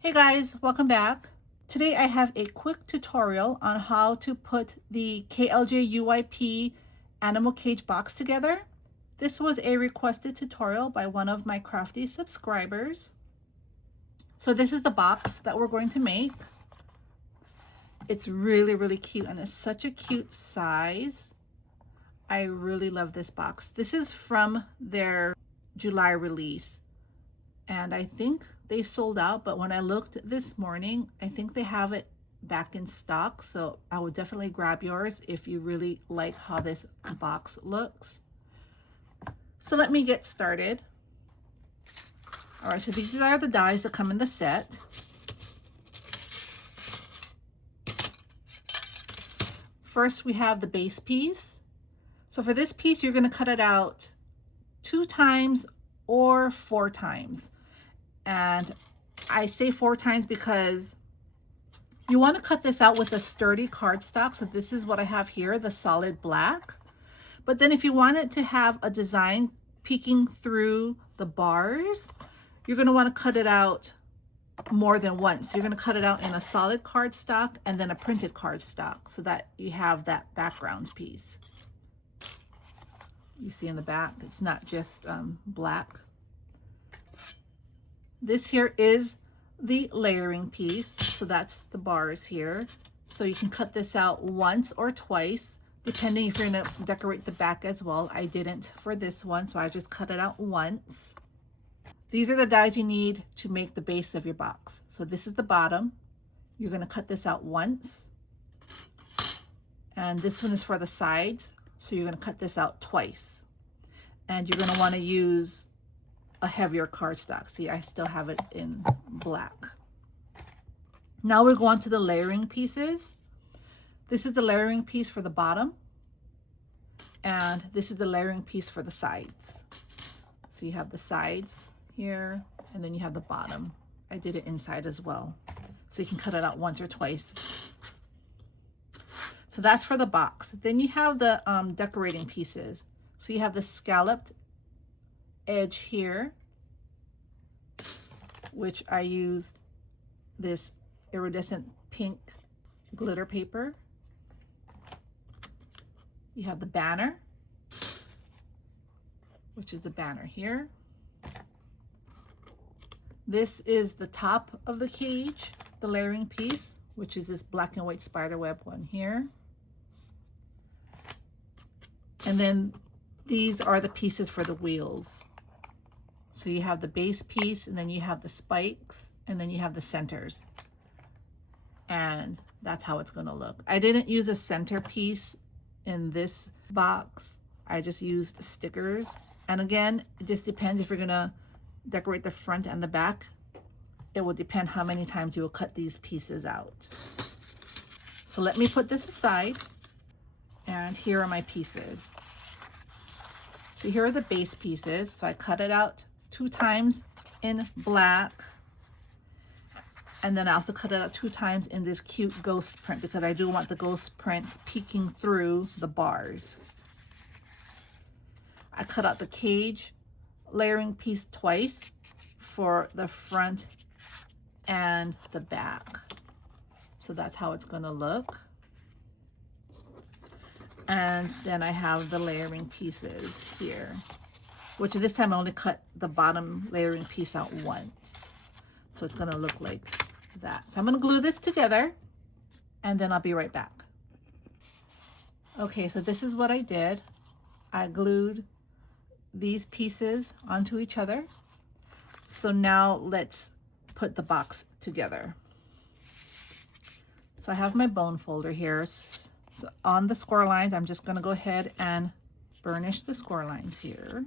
Hey guys, welcome back. Today I have a quick tutorial on how to put the KLJUYP animal cage box together. This was a requested tutorial by one of my crafty subscribers. So this is the box that we're going to make. It's really cute and it's such a cute size. I really love this box. This is from their July release and I think they sold out, but when I looked this morning, I think they have it back in stock. So I would definitely grab yours if you really like how this box looks. So let me get started. All right, so these are the dies that come in the set. First, we have the base piece. So for this piece, you're gonna cut it out 2 times or 4 times. And I say 4 times because you want to cut this out with a sturdy cardstock. So this is what I have here, the solid black. But then if you want it to have a design peeking through the bars, you're going to want to cut it out more than once. You're going to cut it out in a solid cardstock and then a printed cardstock so that you have that background piece. You see in the back, it's not just black. This here is the layering piece, so that's the bars here. So you can cut this out once or twice, depending if you're gonna decorate the back as well. I didn't for this one, so I just cut it out once. These are the dies you need to make the base of your box. So this is the bottom. You're gonna cut this out once. And this one is for the sides, so you're gonna cut this out twice. And you're gonna wanna use a heavier cardstock. See, I still have it in black. Now we're going to the layering pieces. This is the layering piece for the bottom, and this is the layering piece for the sides. So you have the sides here, and then you have the bottom. I did it inside as well, so you can cut it out once or twice. So that's for the box. Then you have the decorating pieces. So you have the scalloped edge here, which I used this iridescent pink glitter paper. You have the banner, which is the banner here. This is the top of the cage, the layering piece, which is this black and white spiderweb one here. And then these are the pieces for the wheels. So you have the base piece, and then you have the spikes, and then you have the centers. And that's how it's gonna look. I didn't use a center piece in this box. I just used stickers. And again, it just depends if you're gonna decorate the front and the back. It will depend how many times you will cut these pieces out. So let me put this aside. And here are my pieces. So here are the base pieces. So I cut it out 2 times in black, and then I also cut it out 2 times in this cute ghost print because I do want the ghost print peeking through the bars. I cut out the cage layering piece twice for the front and the back. So that's how it's going to look. And then I have the layering pieces here, which this time I only cut the bottom layering piece out once. So it's gonna look like that. So I'm gonna glue this together and then I'll be right back. Okay, so this is what I did. I glued these pieces onto each other. So now let's put the box together. So I have my bone folder here. So on the score lines, I'm just gonna go ahead and burnish the score lines here.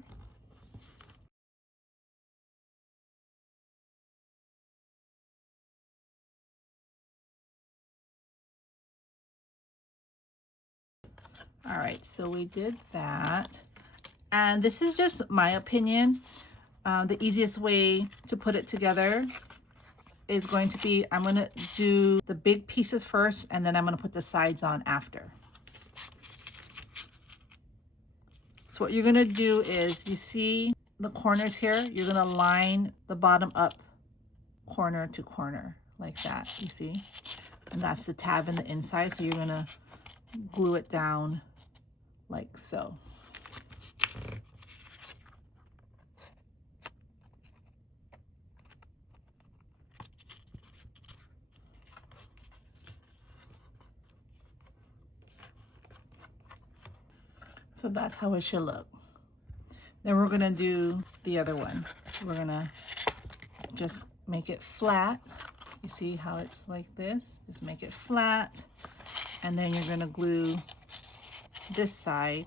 All right, so we did that. And this is just my opinion. The easiest way to put it together is going to be, I'm gonna do the big pieces first, and then I'm gonna put the sides on after. So what you're gonna do is, you see the corners here, you're gonna line the bottom up corner to corner like that, you see? And that's the tab in the inside, so you're gonna glue it down like so. So that's how it should look. Then we're gonna do the other one. We're gonna just make it flat. You see how it's like this? Just make it flat. And then you're gonna glue this side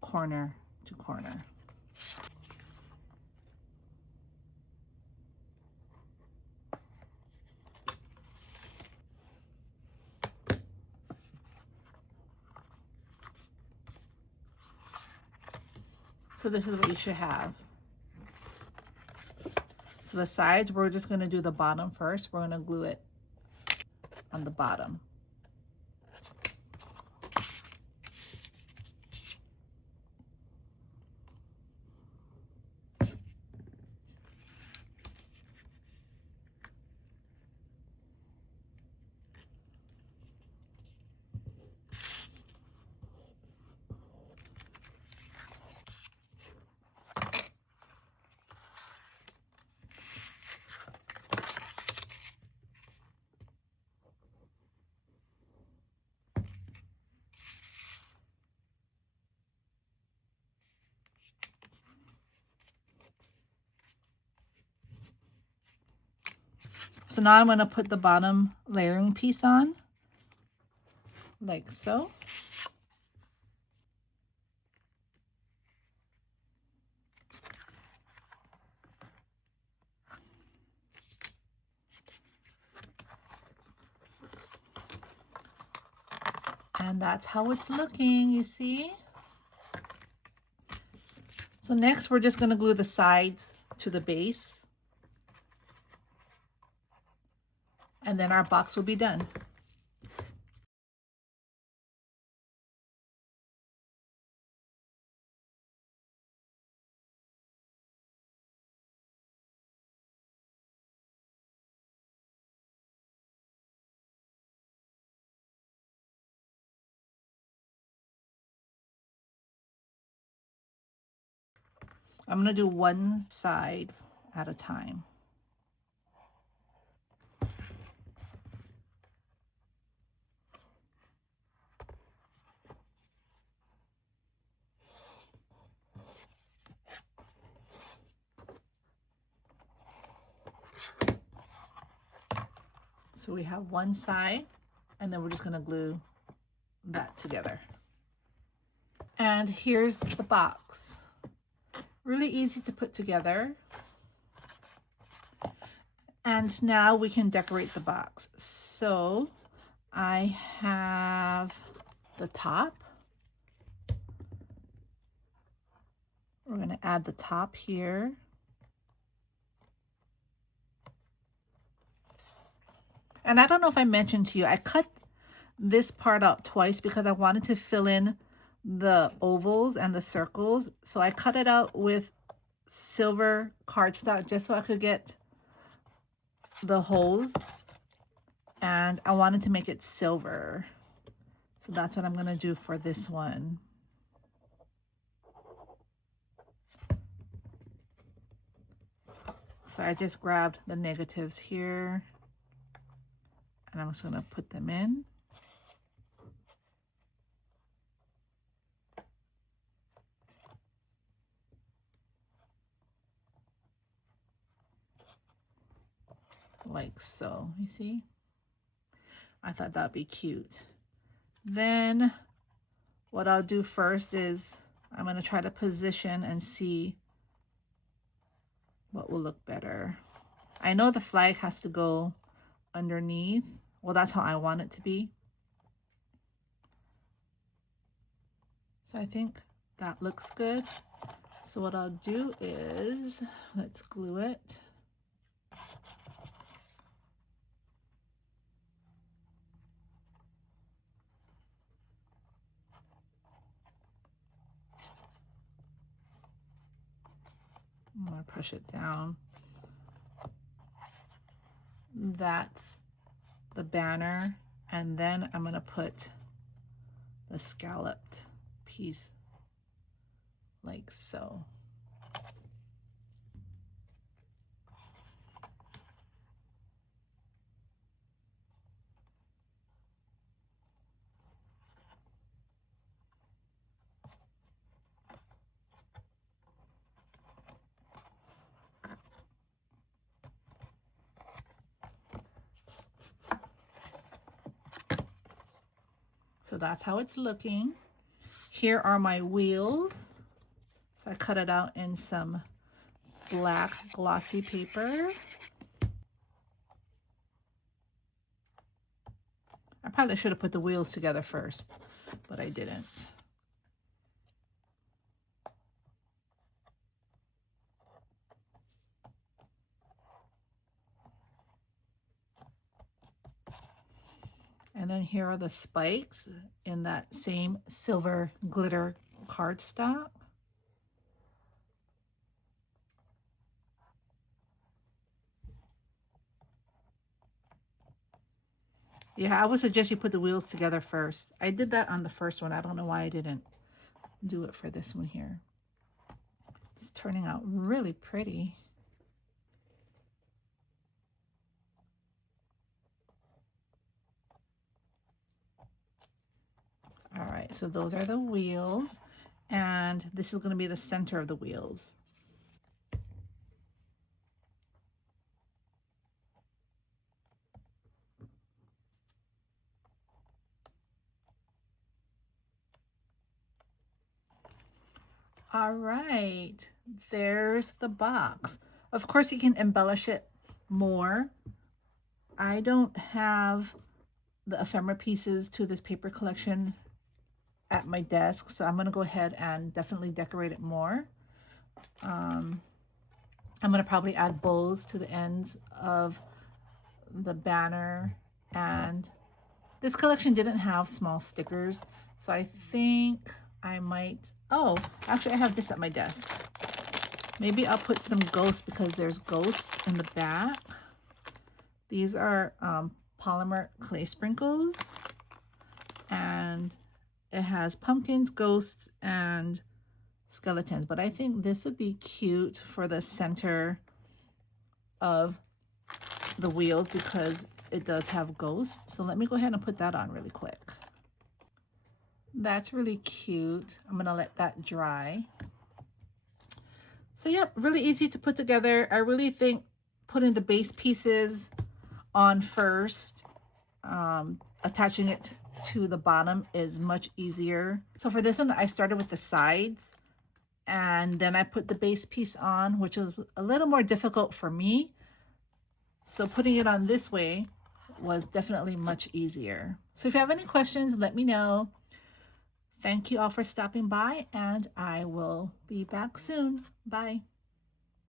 corner to corner. So this is what you should have. So the sides, we're just gonna do the bottom first. We're gonna glue it on the bottom. So now I'm gonna put the bottom layering piece on, like so. And that's how it's looking, you see? So next we're just gonna glue the sides to the base. And then our box will be done. I'm gonna do one side at a time. So we have one side, and then we're just gonna glue that together. And here's the box. Really easy to put together. And now we can decorate the box. So I have the top. We're gonna add the top here. And I don't know if I mentioned to you, I cut this part out twice because I wanted to fill in the ovals and the circles. So I cut it out with silver cardstock just so I could get the holes. And I wanted to make it silver. So that's what I'm gonna do for this one. So I just grabbed the negatives here. And I'm just gonna put them in. Like so, you see? I thought that'd be cute. Then what I'll do first is I'm gonna try to position and see what will look better. I know the flag has to go underneath. Well, that's how I want it to be. So I think that looks good. So what I'll do is, let's glue it. I'm gonna push it down. that's the banner, and then I'm going to put the scalloped piece like so. So that's how it's looking. Here are my wheels. So I cut it out in some black glossy paper. I probably should have put the wheels together first, but I didn't. And then here are the spikes in that same silver glitter cardstock. Yeah, I would suggest you put the wheels together first. I did that on the first one. I don't know why I didn't do it for this one here. It's turning out really pretty. All right, so those are the wheels, and this is going to be the center of the wheels. All right, there's the box. Of course, you can embellish it more. I don't have the ephemera pieces to this paper collection at my desk, so I'm going to go ahead and definitely decorate it more. I'm going to probably add bows to the ends of the banner, and this collection didn't have small stickers, so I think I might, oh, actually I have this at my desk. Maybe I'll put some ghosts because there's ghosts in the back. These are polymer clay sprinkles, and it has pumpkins, ghosts, and skeletons, but I think this would be cute for the center of the wheels because it does have ghosts. So let me go ahead and put that on really quick. That's really cute. I'm gonna let that dry. So yep, really easy to put together. I really think putting the base pieces on first, attaching it to the bottom is much easier. So for this one, I started with the sides and then I put the base piece on, which is a little more difficult for me. So putting it on this way was definitely much easier. So if you have any questions, let me know. Thank you all for stopping by, and I will be back soon. Bye.